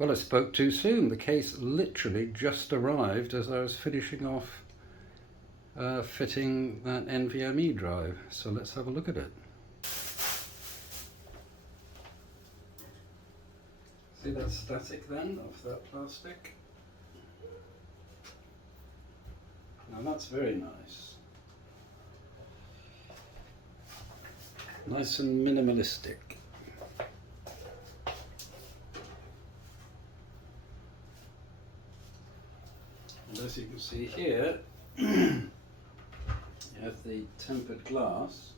Well, I spoke too soon. The case literally just arrived as I was finishing off fitting that NVMe drive. So let's have a look at it. See that static then of that plastic? Now that's very nice. Nice and minimalistic. And as you can see here, you have the tempered glass.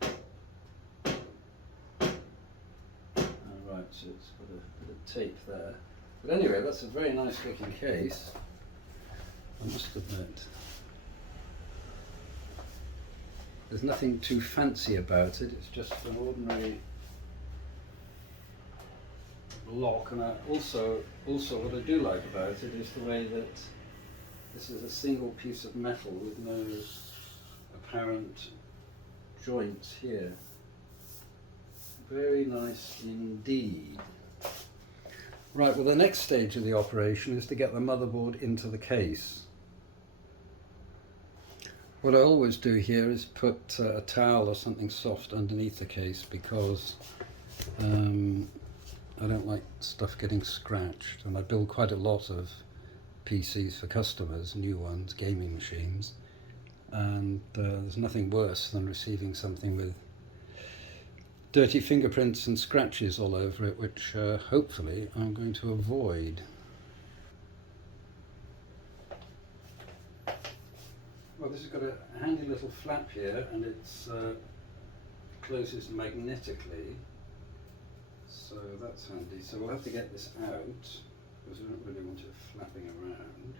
Alright, so it's got a bit of tape there. But anyway, that's a very nice looking case, I must admit. There's nothing too fancy about it, it's just an ordinary lock. And also what I do like about it is the way that this is a single piece of metal with no apparent joints here. Very nice indeed. Right, well the next stage of the operation is to get the motherboard into the case. What I always do here is put a towel or something soft underneath the case because I don't like stuff getting scratched, and I build quite a lot of PCs for customers, new ones, gaming machines, and there's nothing worse than receiving something with dirty fingerprints and scratches all over it, which hopefully I'm going to avoid. Well, this has got a handy little flap here, and it closes magnetically, so that's handy. So we'll have to get this out because we don't really want it flapping around.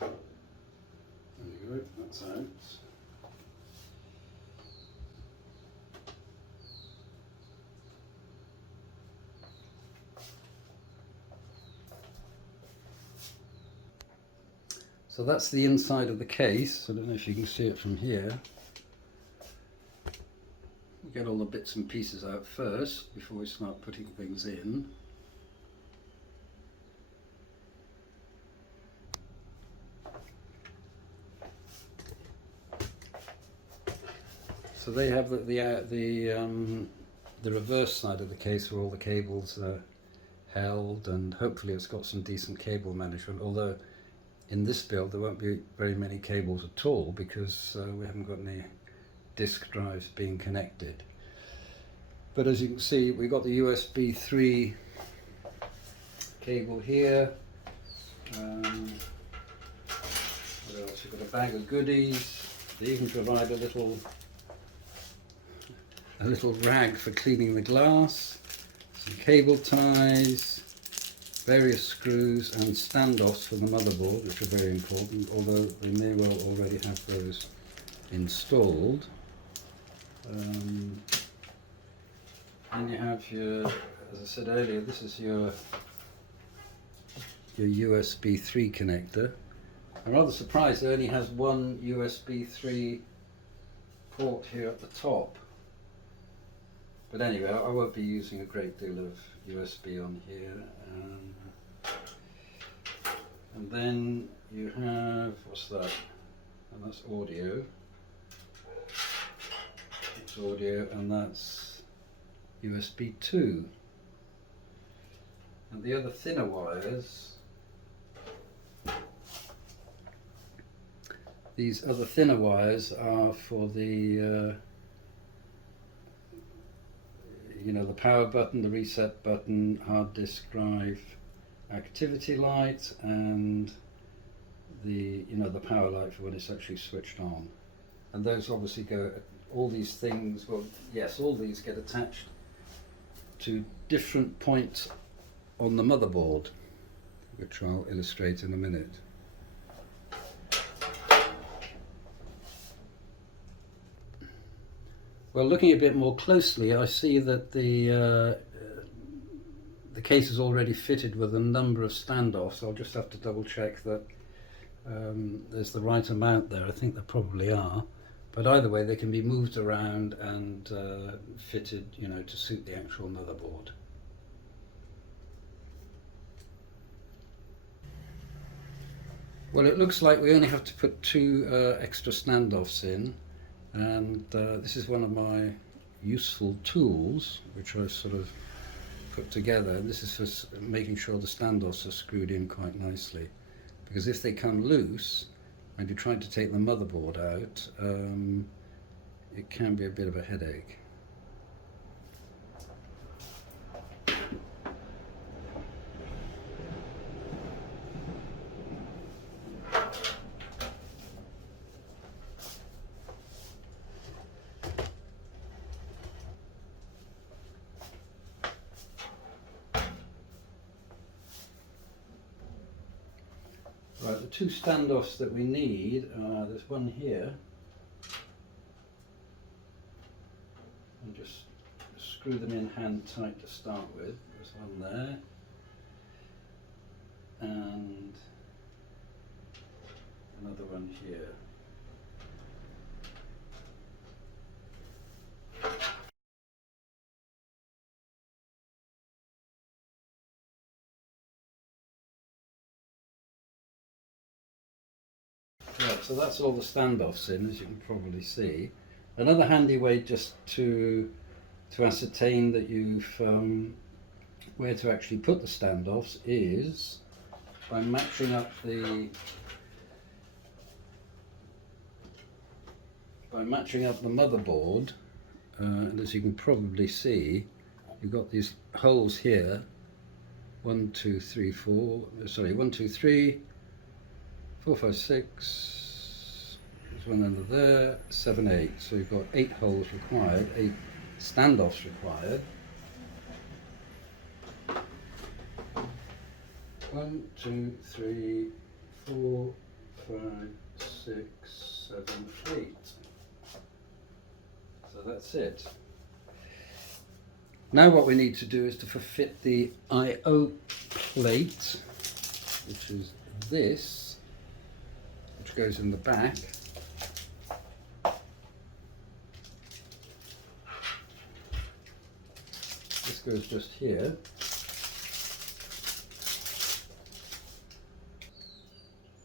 There you go, that's out. So that's the inside of the case. I don't know if you can see it from here. We'll get all the bits and pieces out first before we start putting things in. So they have the reverse side of the case where all the cables are held, and hopefully it's got some decent cable management, although in this build there won't be very many cables at all because we haven't got any disk drives being connected. But as you can see, we've got the USB 3 cable here. What else? We've got a bag of goodies. They even provide a little rag for cleaning the glass, some cable ties, various screws and standoffs for the motherboard, which are very important, although they may well already have those installed. And you have your, as I said earlier, this is your USB 3 connector. I'm rather surprised it only has one USB 3 port here at the top. But anyway, I won't be using a great deal of USB on here. And then you have, what's that? And that's audio. It's audio, and that's USB 2. And the other thinner wires, these other thinner wires are for the the power button, the reset button, hard disk drive, activity light, and the the power light for when it's actually switched on. And those obviously go, all these things, well yes, all these get attached to different points on the motherboard, which I'll illustrate in a minute. Well, looking a bit more closely, I see that the the case is already fitted with a number of standoffs. I'll just have to double check that there's the right amount there. I think there probably are, but either way they can be moved around and fitted, you know, to suit the actual motherboard. Well, it looks like we only have to put 2 extra standoffs in, and this is one of my useful tools which I sort of put together. And this is for making sure the standoffs are screwed in quite nicely, because if they come loose and you try to take the motherboard out, it can be a bit of a headache. Right, the 2 standoffs that we need, there's one here, and just screw them in hand tight to start with. There's one there, and another one here. Right, so that's all the standoffs in, as you can probably see. Another handy way just to ascertain that you've where to actually put the standoffs is by matching up the motherboard, and as you can probably see, you've got these holes here. 1, 2, 3, 4. Sorry, 1, 2, 3. 4, 5, 6, there's one under there, 7, 8. So you've got 8 holes required, 8 standoffs required. 1, 2, 3, 4, 5, 6, 7, 8. So that's it. Now what we need to do is to fit the I/O plate, which is this, which goes in the back. This goes just here.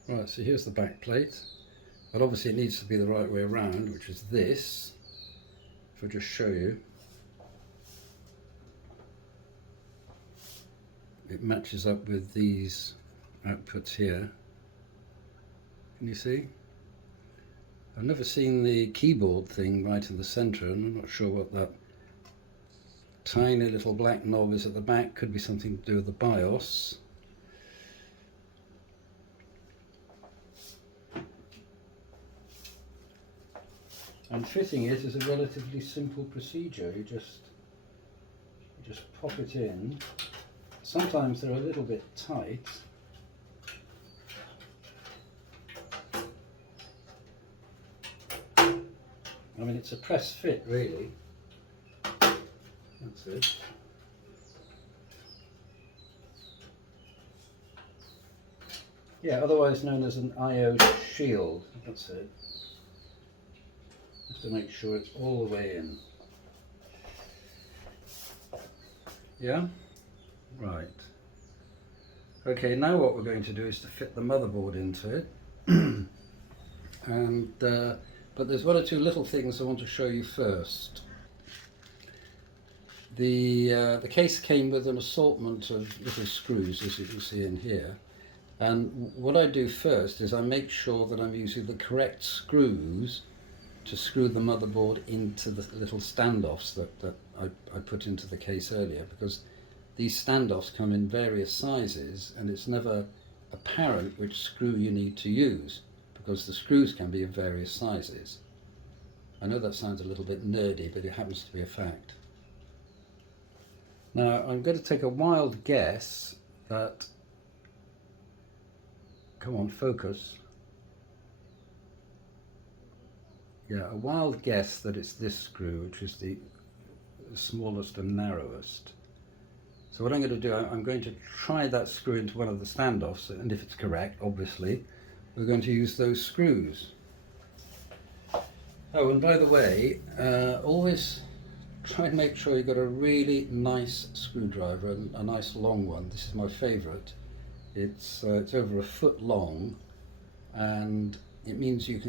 Right, so here's the back plate, but obviously it needs to be the right way around, which is this. If I just show you, it matches up with these outputs here. Can you see? I've never seen the keyboard thing right in the center, and I'm not sure what that tiny little black knob is at the back. Could be something to do with the BIOS. And fitting it is a relatively simple procedure. You just pop it in. Sometimes they're a little bit tight. I mean, it's a press fit, really. That's it. Yeah, otherwise known as an I/O shield. That's it. Just to make sure it's all the way in. Yeah? Right. Okay, now what we're going to do is to fit the motherboard into it. And but there's 1 or 2 little things I want to show you first. The case came with an assortment of little screws, as you can see in here. And what I do first is I make sure that I'm using the correct screws to screw the motherboard into the little standoffs that I put into the case earlier, because these standoffs come in various sizes and it's never apparent which screw you need to use, because the screws can be of various sizes. I know that sounds a little bit nerdy, but it happens to be a fact. Now I'm going to take a wild guess that, come on, focus. Yeah, a wild guess that it's this screw, which is the smallest and narrowest. So what I'm going to do, I'm going to try that screw into one of the standoffs, and if it's correct, obviously, we're going to use those screws. Oh, and by the way, always try and make sure you've got a really nice screwdriver, a nice long one. This is my favourite. It's over a foot long, and it means you've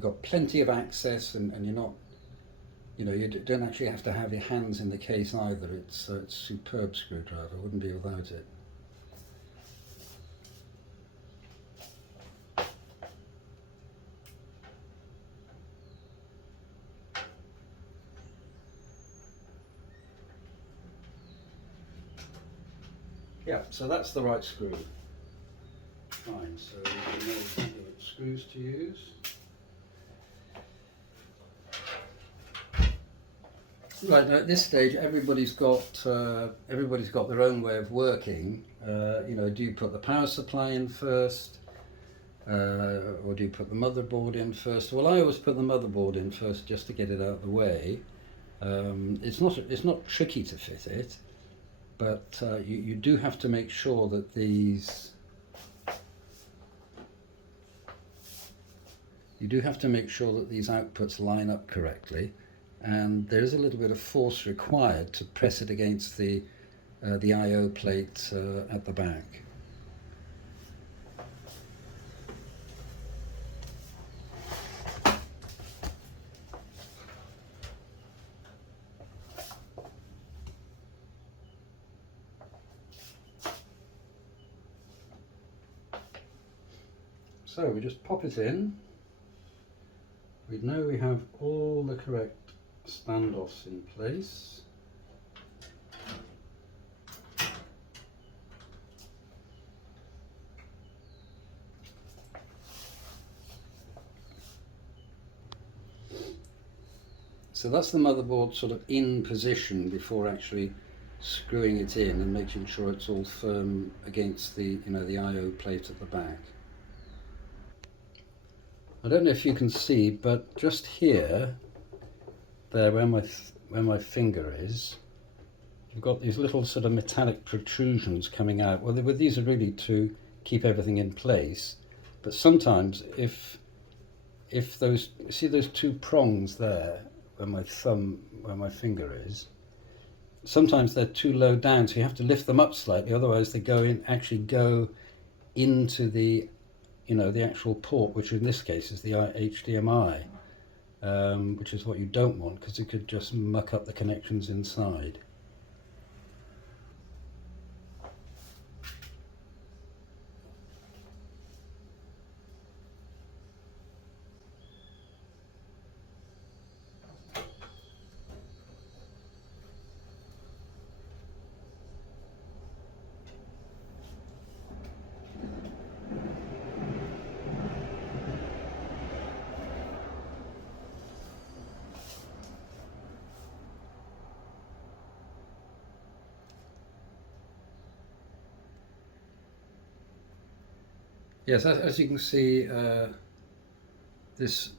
got plenty of access, and you're not, you don't actually have to have your hands in the case either. It's a superb screwdriver. Wouldn't be without it. Yeah, so that's the right screw. Fine, so we know exactly what screws to use. Right, now at this stage everybody's got their own way of working. Do you put the power supply in first, or do you put the motherboard in first? Well, I always put the motherboard in first just to get it out of the way. It's not tricky to fit it, but you do have to make sure that these outputs line up correctly, and there is a little bit of force required to press it against the I/O plate at the back. So we just pop it in. We know we have all the correct standoffs in place. So that's the motherboard sort of in position before actually screwing it in and making sure it's all firm against the I/O plate at the back. I don't know if you can see, but just here, there where my finger is, you've got these little sort of metallic protrusions coming out. Well, these are really to keep everything in place, but sometimes if those, see those two prongs there where my finger is, sometimes they're too low down, so you have to lift them up slightly, otherwise they go into the the actual port, which in this case is the HDMI, which is what you don't want, because it could just muck up the connections inside. Yes, as you can see, the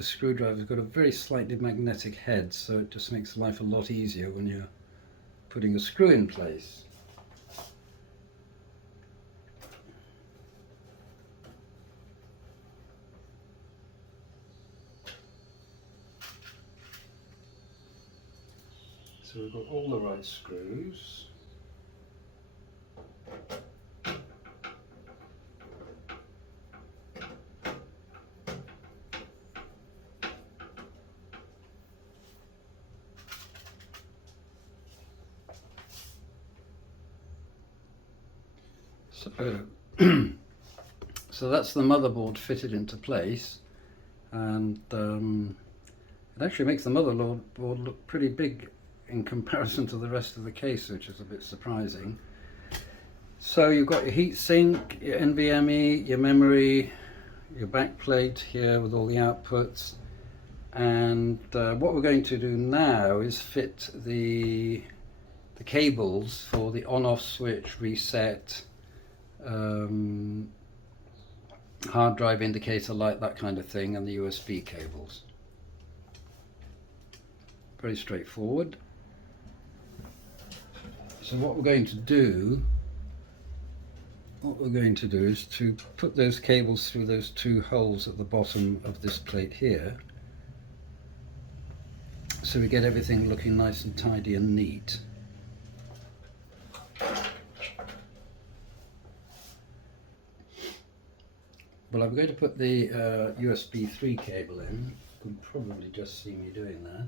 screwdriver's got a very slightly magnetic head, so it just makes life a lot easier when you're putting a screw in place. So we've got all the right screws. So that's the motherboard fitted into place, and it actually makes the motherboard look pretty big in comparison to the rest of the case, which is a bit surprising. So you've got your heatsink, your NVMe, your memory, your backplate here with all the outputs, and what we're going to do now is fit the cables for the on-off switch, reset, hard drive indicator light, that kind of thing, and the USB cables. Very straightforward. So what we're going to do is to put those cables through those two holes at the bottom of this plate here, so we get everything looking nice and tidy and neat. Well, I'm going to put the USB 3 cable in. You can probably just see me doing that.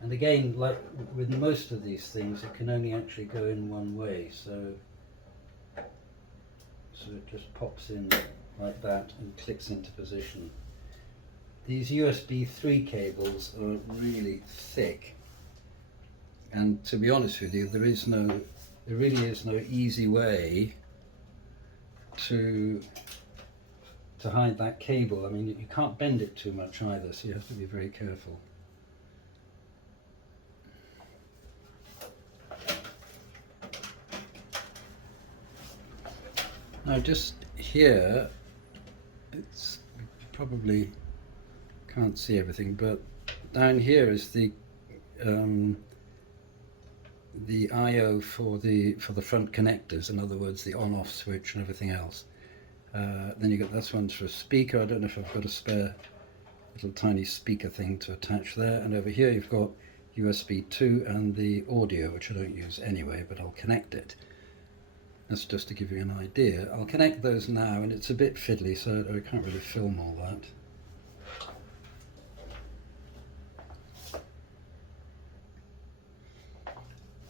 And again, like with most of these things, it can only actually go in one way, so it just pops in like that and clicks into position. These USB 3 cables are really thick, and to be honest with you, there really is no easy way to hide that cable. I mean, you can't bend it too much either, so you have to be very careful. Now just here, it's probably can't see everything, but down here is the I/O for the front connectors. In other words, the on-off switch and everything else. Then you got this one's for a speaker. I don't know if I've got a spare little tiny speaker thing to attach there. And over here you've got USB 2 and the audio, which I don't use anyway, but I'll connect it. That's just to give you an idea. I'll connect those now, and it's a bit fiddly, so I can't really film all that.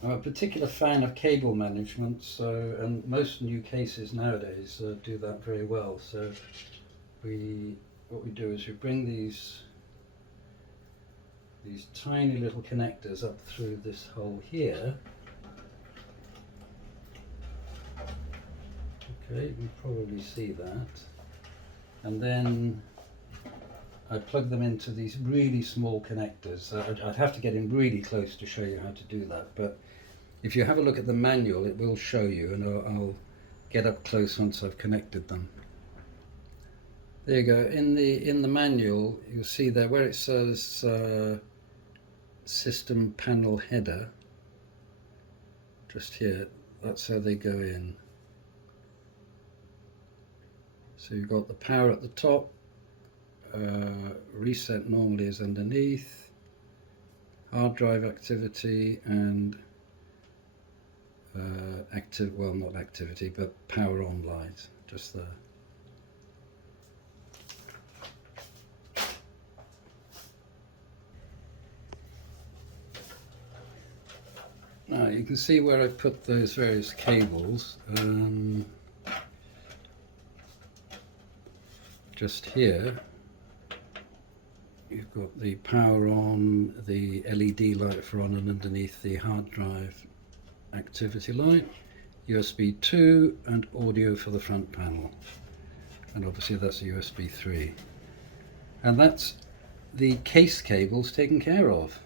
I'm a particular fan of cable management, and most new cases nowadays do that very well. So what we do is we bring these tiny little connectors up through this hole here. Okay, you can probably see that. And then I plug them into these really small connectors. I'd have to get in really close to show you how to do that, but if you have a look at the manual, it will show you, and I'll get up close once I've connected them. There you go. In the manual, you'll see there where it says system panel header, just here, that's how they go in. So you've got the power at the top, reset normally is underneath, hard drive activity, and well, not activity, but power on light, just there. Now you can see where I put those various cables. Just here you've got the power on, the LED light for on, and underneath the hard drive activity light, USB 2 and audio for the front panel, and obviously that's a USB 3, and that's the case cables taken care of.